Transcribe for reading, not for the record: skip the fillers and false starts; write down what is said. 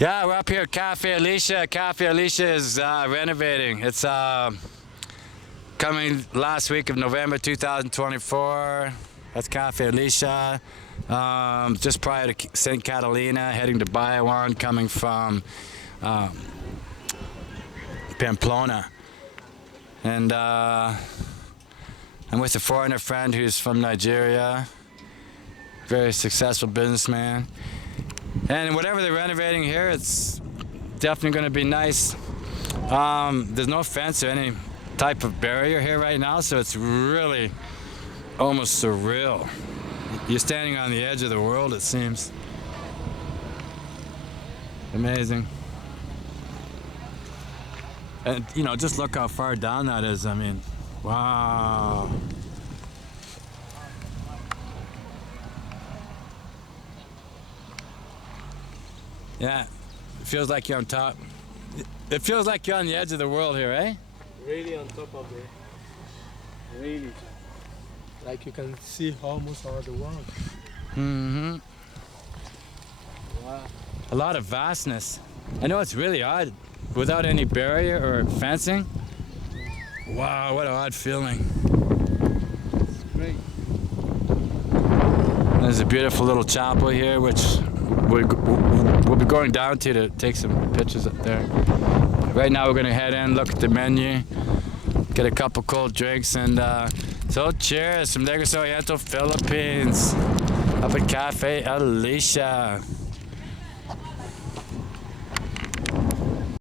Yeah, we're up here at Cafe Alisha. Cafe Alisha is renovating. It's coming last week of November 2024. That's Cafe Alisha. Just prior to St. Catalina, heading to Bayawan, coming from Pamplona. And I'm with a foreigner friend who's from Nigeria, very successful businessman. And whatever they're renovating here, it's definitely going to be nice. There's no fence or any type of barrier here right now, so it's really almost surreal. You're standing on the edge of the world, it seems. Amazing. And, you know, just look how far down that is. I mean, wow. Yeah, it feels like you're on top. It feels like you're on the edge of the world here, eh? Really on top of it. Really. Like you can see almost all the world. Mm-hmm. Wow. A lot of vastness. I know it's really odd without any barrier or fencing. Wow, what an odd feeling. It's great. There's a beautiful little chapel here, which we'll be going down to take some pictures up there. Right now we're going to head in, look at the menu, get a couple cold drinks, and so cheers from Negros Oriental, Philippines, up at Cafe Alisha.